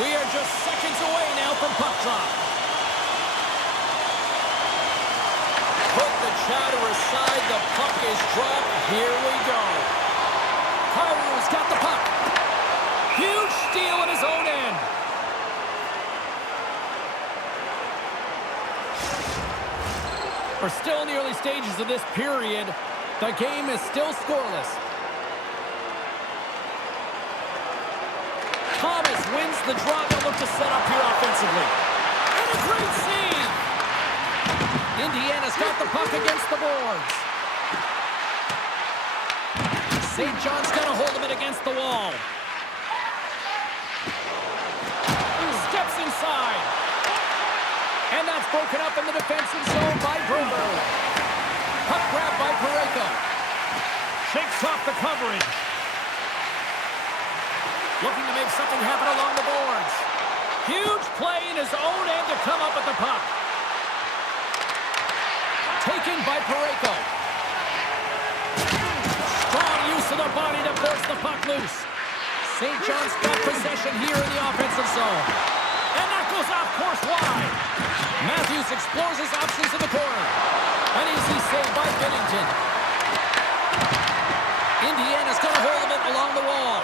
We are just seconds away now from puck drop. Put the chatter aside. The puck is dropped. Here we go. Kyrou's got the puck. Huge steal in his own end. We're still in the early stages of this period. The game is still scoreless. Thomas wins the draw. They'll look to set up here offensively. And a great save. Indiana's got the puck against the boards. St. John's got to hold him against the wall. Steps inside. And that's broken up in the defensive zone by Broberg. Puck grab by Parayko. Shakes off the coverage. Looking to make something happen along the boards. Huge play in his own end to come up with the puck. Taken by Parayko. Strong use of the body to force the puck loose. St. John's got possession here in the offensive zone. And that goes off course wide. Matthews explores his options in the corner. An easy save by Binnington. Indiana's got a hold of it along the wall.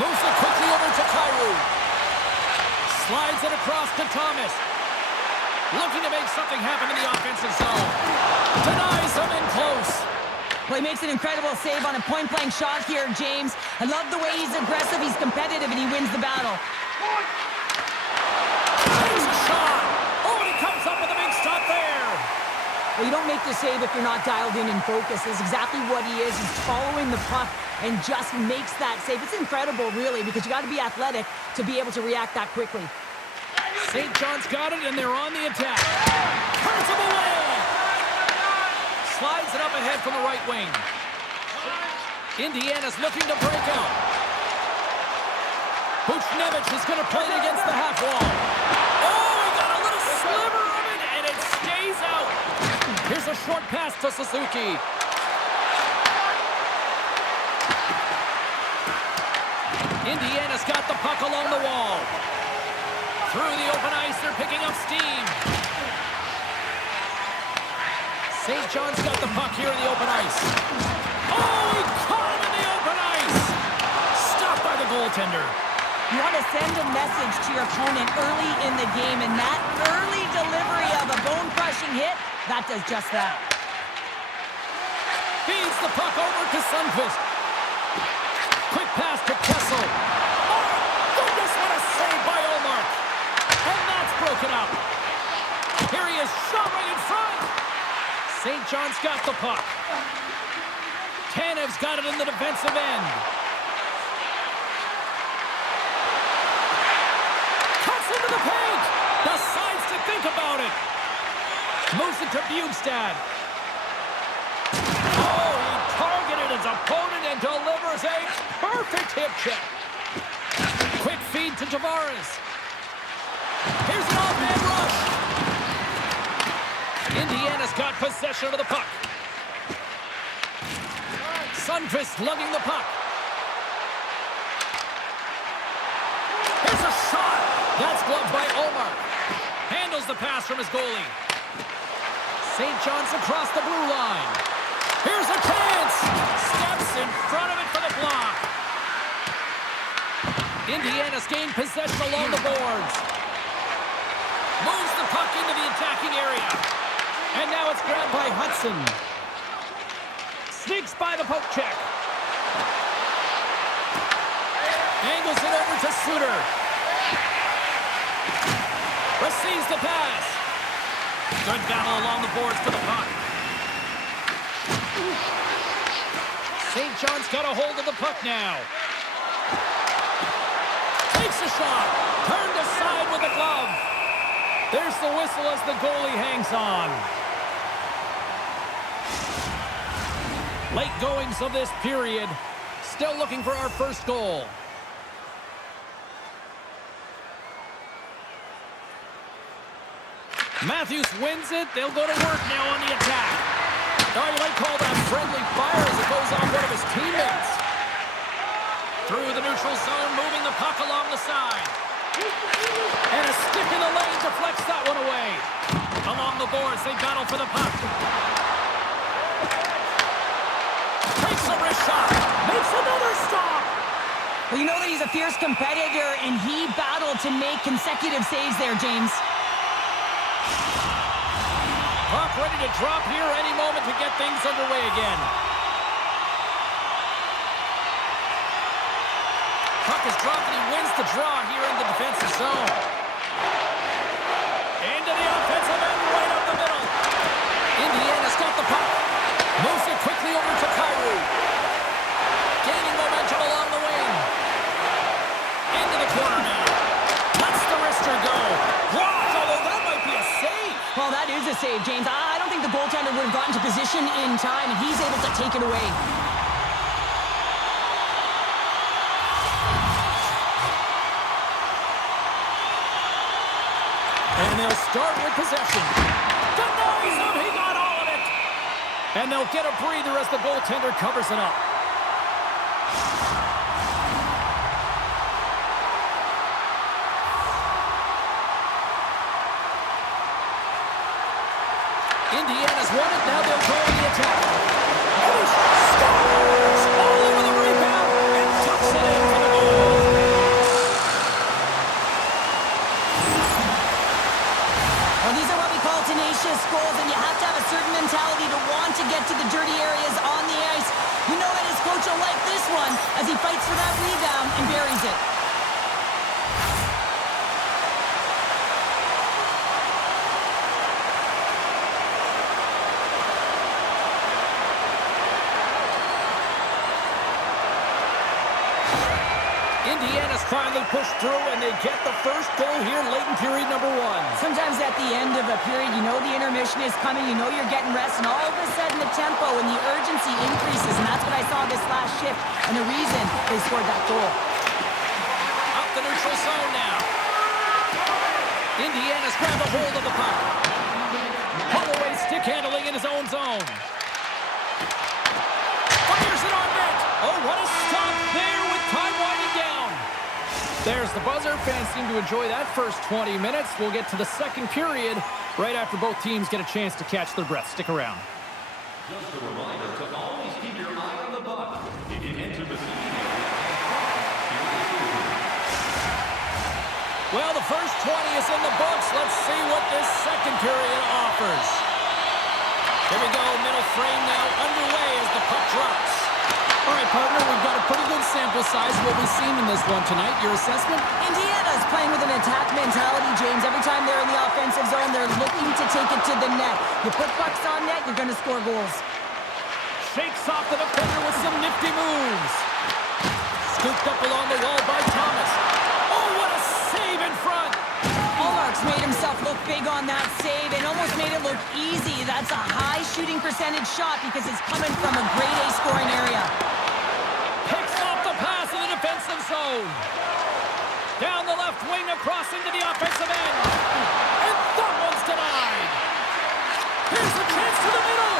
Moves it quickly over to Kyrou. Slides it across to Thomas. Looking to make something happen in the offensive zone. Denies him in close. Well, he makes an incredible save on a point-blank shot here, James. I love the way he's aggressive, he's competitive, and he wins the battle. Takes a shot. Oh, and he comes up with a big stop there. Well, you don't make the save if you're not dialed in and focused. That's exactly what he is. He's following the puck and just makes that save. It's incredible, really, because you got to be athletic to be able to react that quickly. St. John's got it, and they're on the attack. Turns him away. Slides it up ahead from the right wing. Indiana's looking to break out. Buchnevich is going to play it against the half wall. Oh, he got a little sliver of it, and it stays out. Here's a short pass to Suzuki. Indiana's got the puck along the wall. Through the open ice, they're picking up steam. St. John's got the puck here in the open ice. Oh, he caught him in the open ice. Stopped by the goaltender. You want to send a message to your opponent early in the game, and that early delivery of a bone-crushing hit, that does just that. Feeds the puck over to Sundqvist. Quick pass to Kessel. Oh, goodness, what a save by Ullmark. And that's broken up. Here he is, shot right in front. St. John's got the puck. Tanev's got it in the defensive end. Cuts into the paint. Decides to think about it. Moves it to Bjugstad. Oh, he targeted his opponent and delivers a perfect hip check. Quick feed to Tavares. Here's an off-man rush. Indiana's got possession of the puck. Sundqvist lugging the puck. Here's a shot. That's gloved by Ullmark. Handles the pass from his goalie. St. John's across the blue line. Here's a chance. Steps in front of it for the block. Indiana's gained possession along the boards. Moves the puck into the attacking area. And now it's grabbed by Hudson. Sneaks by the poke check. Angles it over to Suter. Receives the pass. Good battle along the boards for the puck. St. John's got a hold of the puck now. Takes a shot. Turned aside with a glove. There's the whistle as the goalie hangs on. Late goings of this period. Still looking for our first goal. Matthews wins it. They'll go to work now on the attack. Oh, you might call that friendly fire as it goes off one of his teammates. Through the neutral zone, moving the puck along the side. And a stick in the lane deflects that one away. Along the boards, they battle for the puck. Takes a wrist shot. Makes another stop. Well, you know that he's a fierce competitor, and he battled to make consecutive saves there, James. Puck ready to drop here any moment to get things underway again. Puck is dropped, and he wins the draw here in the defensive zone. Into the offensive end, right up the middle. Indiana's got the puck. Moves it quickly over to Kyrou. Gaining momentum along the wing. Into the corner now. Lets the wrister go. Blocked, although that might be a save. Well, that is a save, James. I don't think the goaltender would have gotten to position in time, and he's able to take it away. And they'll start with possession. Denies him. He got all of it. And they'll get a breather as the goaltender covers it up. Indiana's won it. Now they'll go on the attack. And he scores all over the rebound and tucks it in for the goal. Well, these are what we call tenacious goals, and you have to have a certain mentality to want to get to the dirty areas on the ice. You know that his coach will like this one as he fights for that rebound and buries it. Indiana's finally pushed through, and they get the first goal here late in period number one. Sometimes at the end of a period, you know the intermission is coming, you know you're getting rest, and all of a sudden the tempo and the urgency increases, and that's what I saw this last shift, and the reason they scored that goal. Out the neutral zone now. Indiana's grabbed a hold of the puck. Holloway stick handling in his own zone. Fires it on net. Oh, what a stop there with time winding down. There's the buzzer. Fans seem to enjoy that first 20 minutes. We'll get to the second period right after both teams get a chance to catch their breath. Stick around. Just a reminder to always keep your eye on the puck. You can enter the Well, the first 20 is in the books. Let's see what this second period offers. Here we go. Middle frame now underway as the puck drops. All right, partner, we've got a pretty good sample size of what we've seen in this one tonight. Your assessment? Indiana's playing with an attack mentality, James. Every time they're in the offensive zone, they're looking to take it to the net. You put pucks on net, you're going to score goals. Shakes off the defender with some nifty moves. Scooped up along the wall by Thomas. Oh, what a save in front. Ullmark's made himself look big on that save and almost made it look easy. That's a high shooting percentage shot because it's coming from a grade A scoring area. Picks off the pass in the defensive zone. Down the left wing across into the offensive end. And that one's denied. Here's the chance to the middle.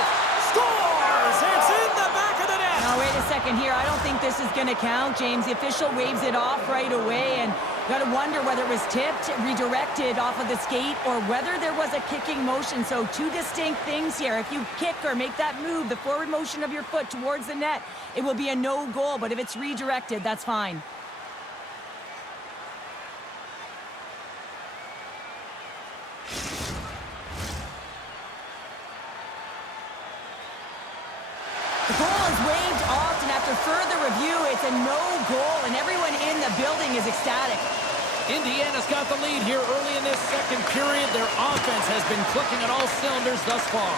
Scores! It's in the back of the net. Now, wait a second here. I don't think this is going to count, James. The official waves it off right away, and got to wonder whether it was tipped, redirected off of the skate, or whether there was a kicking motion. So two distinct things here. If you kick or make that move, the forward motion of your foot towards the net, it will be a no goal. But if it's redirected, that's fine. The goal is waved off, and after further review, it's a no goal, and everyone in the building is ecstatic. Indiana's got the lead here early in this second period. Their offense has been clicking on all cylinders thus far.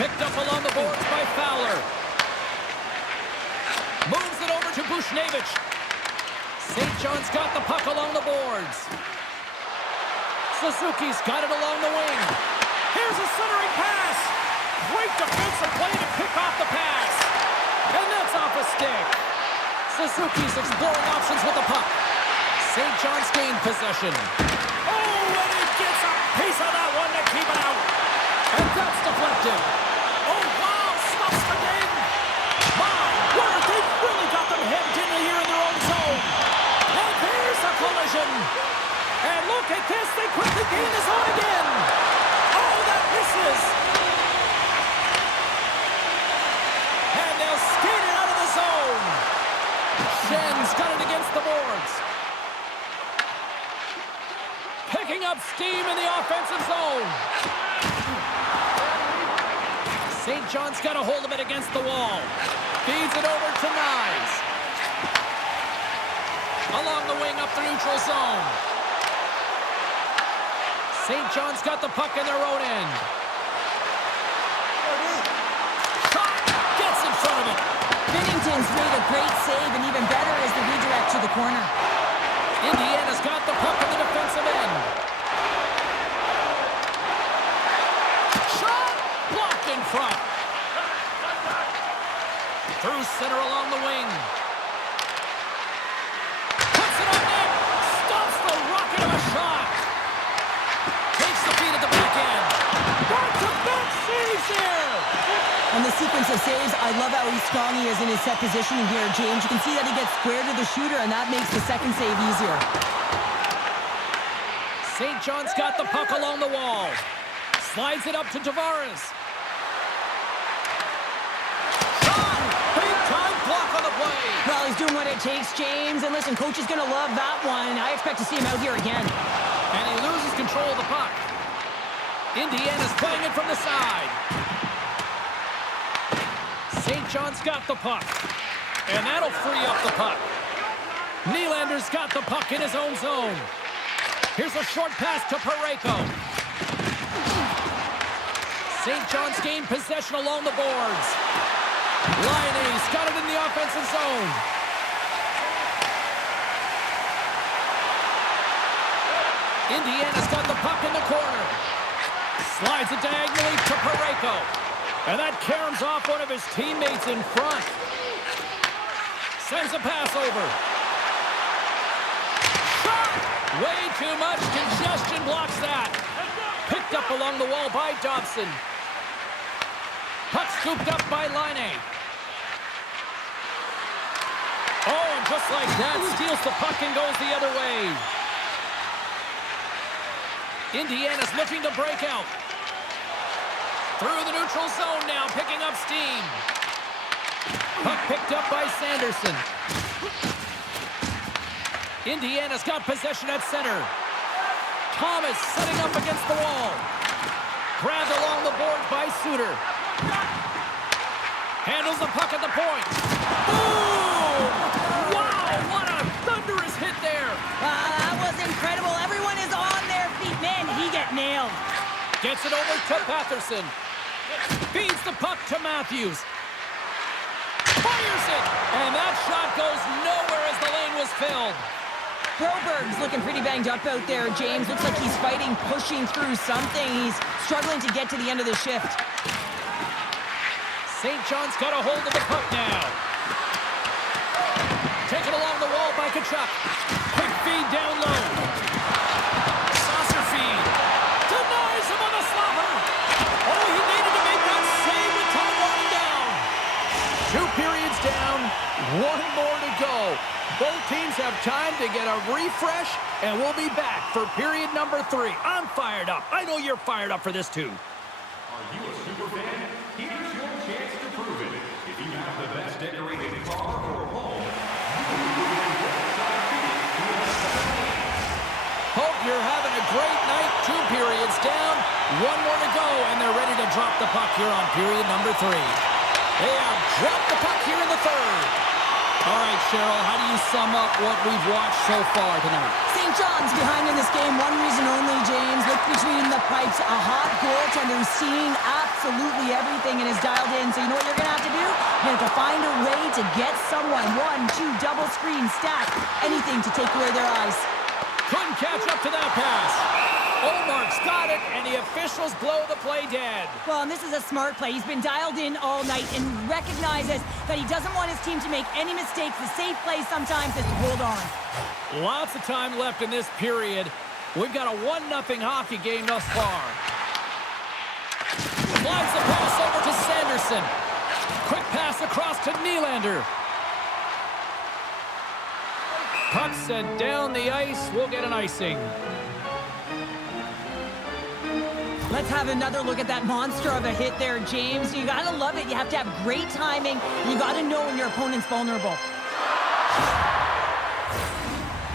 Picked up along the boards by Fowler. Moves it over to Bushnevich. St. John's got the puck along the boards. Suzuki's got it along the wing. Here's a centering pass. Great defensive play to pick off the pass. And that's off a stick. Suzuki's exploring options with the puck. St. John's gained possession. Oh, and he gets a piece of that one to keep it out. And that's deflected. Oh, wow, stops the game. My word, they've really got them hemmed in here in their own zone. He's got it against the boards. Picking up steam in the offensive zone. St. John's got a hold of it against the wall. Feeds it over to Nyes. Along the wing up the neutral zone. St. John's got the puck in their own end. Shot! Gets in front of it. Binnington's made a great save, and even better is the redirect to the corner. Indiana's got the puck in the defensive end. Shot! Blocked in front. Through center along the wing. Puts it on net. Stops the rocket of a shot. Takes the feed at the back end. Back-to-back saves here. On the sequence of saves, I love how strong he is in his set positioning here, James. You can see that he gets square to the shooter, and that makes the second save easier. St. John's got the puck along the wall. Slides it up to Tavares. Shot! Big-time block on the play. Well, he's doing what it takes, James. And listen, coach is going to love that one. I expect to see him out here again. And he loses control of the puck. Indiana's playing it from the side. St. John's got the puck. And that'll free up the puck. Nylander's got the puck in his own zone. Here's a short pass to Parayko. St. John's gained possession along the boards. Liney's got it in the offensive zone. Indiana's got the puck in the corner. Slides it diagonally to Parayko. And that caroms off one of his teammates in front. Sends a pass over. Shot! Way too much congestion blocks that. Picked up along the wall by Dobson. Puck scooped up by Laine. Oh, and just like that, steals the puck and goes the other way. Indiana's looking to break out. Through the neutral zone now, picking up steam. Puck picked up by Sanderson. Indiana's got possession at center. Thomas setting up against the wall. Grabbed along the board by Suter. Handles the puck at the point. Boom! Wow, what a thunderous hit there. That was incredible. Everyone is on their feet. Man, he got nailed. Gets it over to Patterson. Feeds the puck to Matthews. Fires it! And that shot goes nowhere as the lane was filled. Broberg's looking pretty banged up out there, James. Looks like he's fighting, pushing through something. He's struggling to get to the end of the shift. St. John's got a hold of the puck now. Taken along the wall by Tkachuk. Quick feed down low. Saucer feed. Denies him on the slapper. Oh, he needed to make that save with time running down. 2 periods down, 1 more to go. Both teams have time to get a refresh, and we'll be back for period number 3. I'm fired up. I know you're fired up for this too. Are you a super fan? Here's your chance to prove it. If you have the best decorated car or home, Hope you're having a great night. 2 periods down, 1 more to go, and they're ready to drop the puck here on period number 3. They have dropped the puck here in the 3rd. All right, Cheryl, how do you sum up what we've watched so far tonight? St. John's behind in this game. One reason only, James. Look between the pipes. A hot goaltender seeing absolutely everything and is dialed in. So you know what you're going to have to do? You're going to have to find a way to get someone. 1, 2, double screen, stack, anything to take away their eyes. Couldn't catch up to that pass. Olmark's got it, and the officials blow the play dead. Well, and this is a smart play. He's been dialed in all night and recognizes that he doesn't want his team to make any mistakes. The safe play sometimes is to hold on. Lots of time left in this period. We've got a 1-0 hockey game thus far. Slides the pass over to Sanderson. Quick pass across to Nylander. Puck sent down the ice. We'll get an icing. Let's have another look at that monster of a hit there, James. You gotta love it. You have to have great timing. You gotta know when your opponent's vulnerable.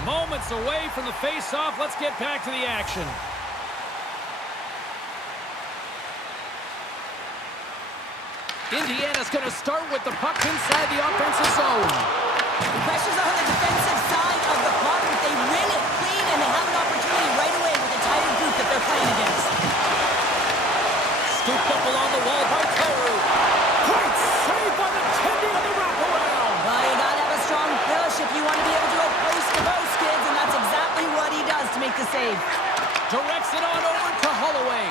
Moments away from the face-off. Let's get back to the action. Indiana's going to start with the puck inside the offensive zone. The pressure's on the defensive side of the puck. If they win it clean, and they have an opportunity right away with the tighter group that they're playing against. Scooped up along the wall by Kyrou. Great save by the Tendy on the wraparound. Well, you gotta have a strong push if you want to be able to go post-to-post, kids, and that's exactly what he does to make the save. Directs it on over to Holloway.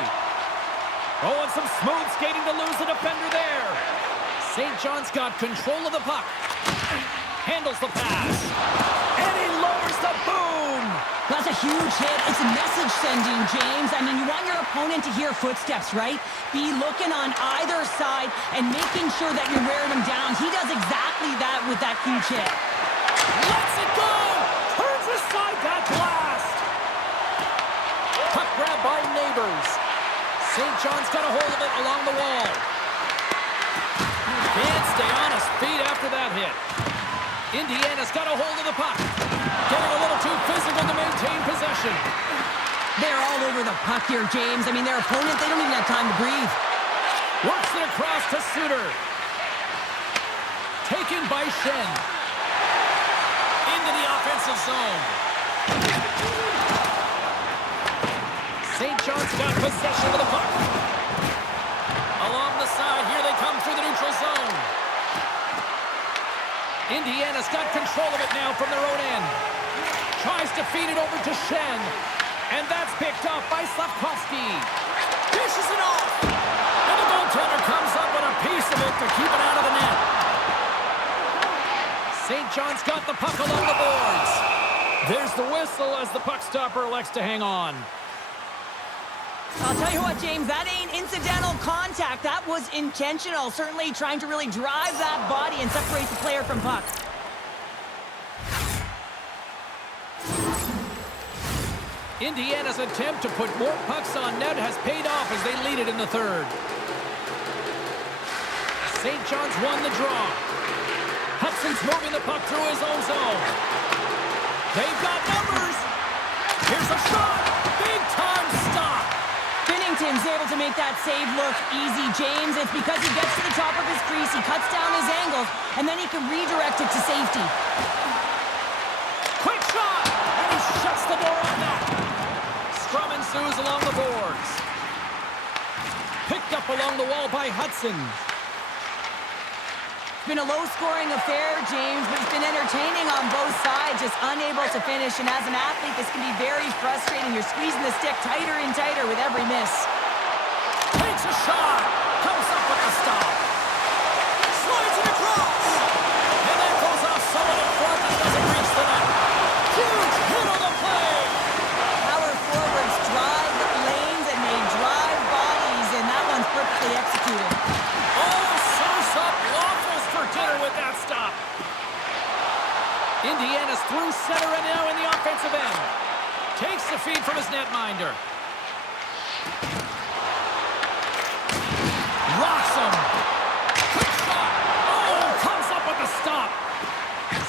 Oh, and some smooth skating to lose the defender there. St. John's got control of the puck. Handles the pass. And he lowers the boom. That's a huge hit. It's a message sending, James. I mean, you want your opponent to hear footsteps, right? Be looking on either side and making sure that you're wearing him down. He does exactly that with that huge hit. Lets it go. Turns aside that blast. Puck grab by Neighbors. St. John's got a hold of it along the wall. Can't stay on his feet after that hit. Indiana's got a hold of the puck. Getting a little too physical to maintain possession. They're all over the puck here, James. I mean, their opponent, they don't even have time to breathe. Works it across to Suter. Taken by Shen. Into the offensive zone. St. John's got possession of the puck. Along the side, here they come through the neutral zone. Indiana's got control of it now from their own end. Tries to feed it over to Shen. And that's picked up by Slavkovsky. Dishes it off. And the goaltender comes up with a piece of it to keep it out of the net. St. John's got the puck along the boards. There's the whistle as the puck stopper elects to hang on. I'll tell you what, James, that ain't incidental contact. That was intentional. Certainly trying to really drive that body and separate the player from puck. Indiana's attempt to put more pucks on net has paid off as they lead it in the third. St. John's won the draw. Hudson's moving the puck through his own zone. They've got numbers. Here's a shot. Big time stop. Binnington's able to make that save look easy, James. It's because he gets to the top of his crease, he cuts down his angles, and then he can redirect it to safety. Quick shot! And he shuts the door on that. Scrum ensues along the boards. Picked up along the wall by Hudson. It's been a low-scoring affair, James, but it's been entertaining on both sides, just unable to finish. And as an athlete, this can be very frustrating. You're squeezing the stick tighter and tighter with every miss. Takes a shot. Comes up with the stop. Slides it across. And that goes off someone in front that doesn't reach the net. Huge hit on the play. Power forwards drive lanes and they drive bodies, and that one's perfectly executed. Oh, sauce up waffles for dinner with that stop. Indiana's through center and now in the offensive end. Takes the feed from his netminder. Rocks him. Quick shot. Oh, comes up with the stop.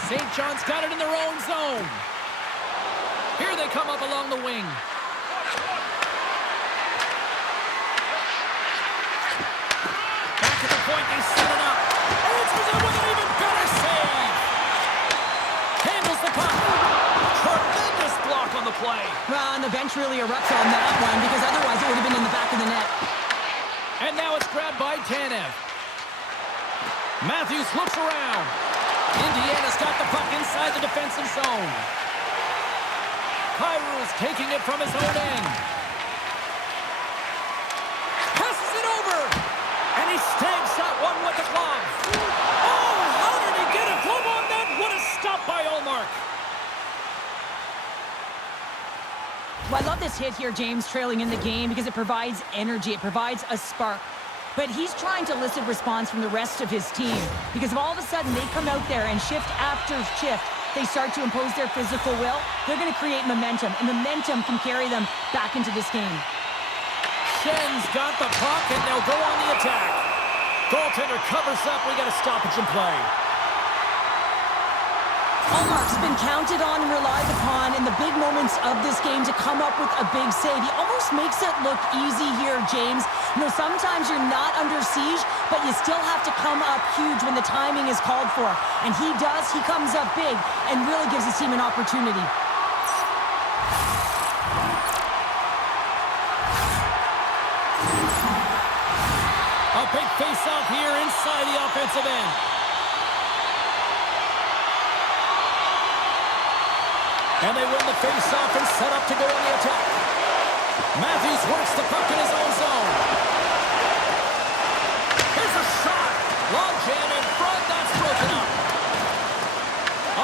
St. John's got it in their own zone. Here they come up along the wing. Back at the point, they set it up. Answers it with an even better save. Handles the puck. Tremendous block on the play. Well, and the bench really erupts on that one because otherwise it would have been in the back of the net. And now it's grabbed by Tanev. Matthews looks around. Indiana's got the puck inside the defensive zone. Kyrou's taking it from his own end. Passes it over. And he snags that one with the glove. Oh, how did he get a glove on that? What a stop by Ullmark. Well, I love this hit here, James, trailing in the game because it provides energy. It provides a spark. But he's trying to elicit response from the rest of his team because if all of a sudden they come out there and shift after shift, they start to impose their physical will, they're going to create momentum, and momentum can carry them back into this game. Shen's got the puck, and they'll go on the attack. Goaltender covers up. We got a stoppage in play. Allmark's been counted on and relied upon in the big moments of this game to come up with a big save. He almost makes it look easy here, James. You know, sometimes you're not under siege, but you still have to come up huge when the timing is called for. And he does. He comes up big and really gives his team an opportunity. A big face-off here inside the offensive end. And they win the face-off and set up to go on the attack. Matthews works the puck in his own zone. Here's a shot. Long jam in front. That's broken up.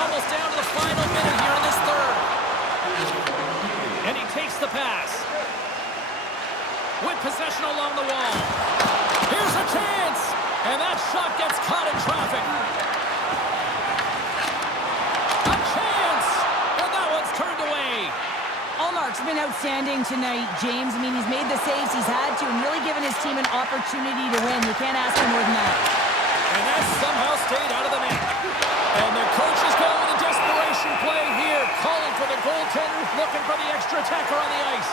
Almost down to the final minute here in this third. And he takes the pass. With possession along the wall. Here's a chance. And that shot gets caught in traffic. A chance. And that one's turned away. Allmark's been outstanding tonight, James. I mean, he's made the saves he's had to and really given his team an opportunity to win. You can't ask for more than that. And that somehow stayed out of the net. And the coach is going with a desperation play here, calling for the goaltender, looking for the extra attacker on the ice.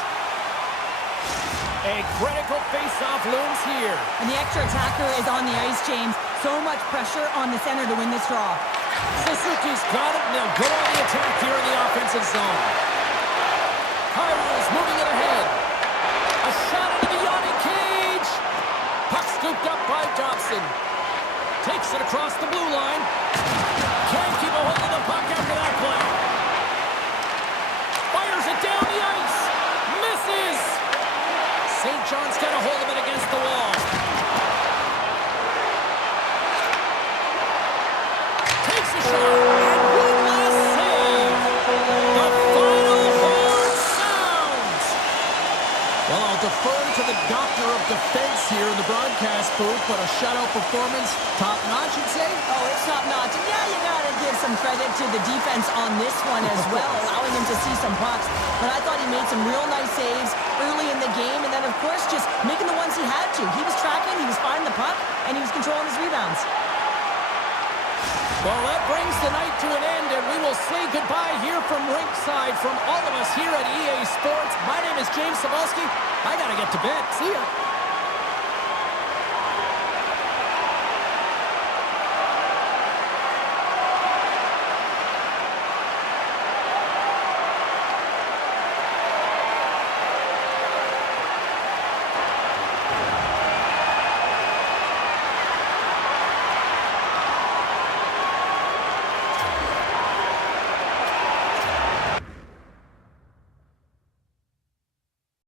A critical face-off looms here. And the extra attacker is on the ice, James. So much pressure on the center to win this draw. Suzuki's got it, and they'll go on the attack here in the offensive zone. Kyrie's moving it ahead. A shot into the yawning cage. Puck scooped up by Dobson. Takes it across the blue line. Can't keep a hold of the puck after that play. Fires it down the ice. Misses. St. John's got a hold of it against the wall. Takes a shot. And one last save. The final horn sounds. Well, I'll defer to the doctor of defense here in the broadcast booth, but a shutout performance, top-notch, you'd say? Oh, it's top-notch. And yeah, you got to give some credit to the defense on this one as well, allowing him to see some pucks. But I thought he made some real nice saves early in the game, and then, of course, just making the ones he had to. He was tracking, he was finding the puck, and he was controlling his rebounds. Well, that brings the night to an end, and we will say goodbye here from ringside from all of us here at EA Sports. My name is James Cebulski. I got to get to bed. See ya.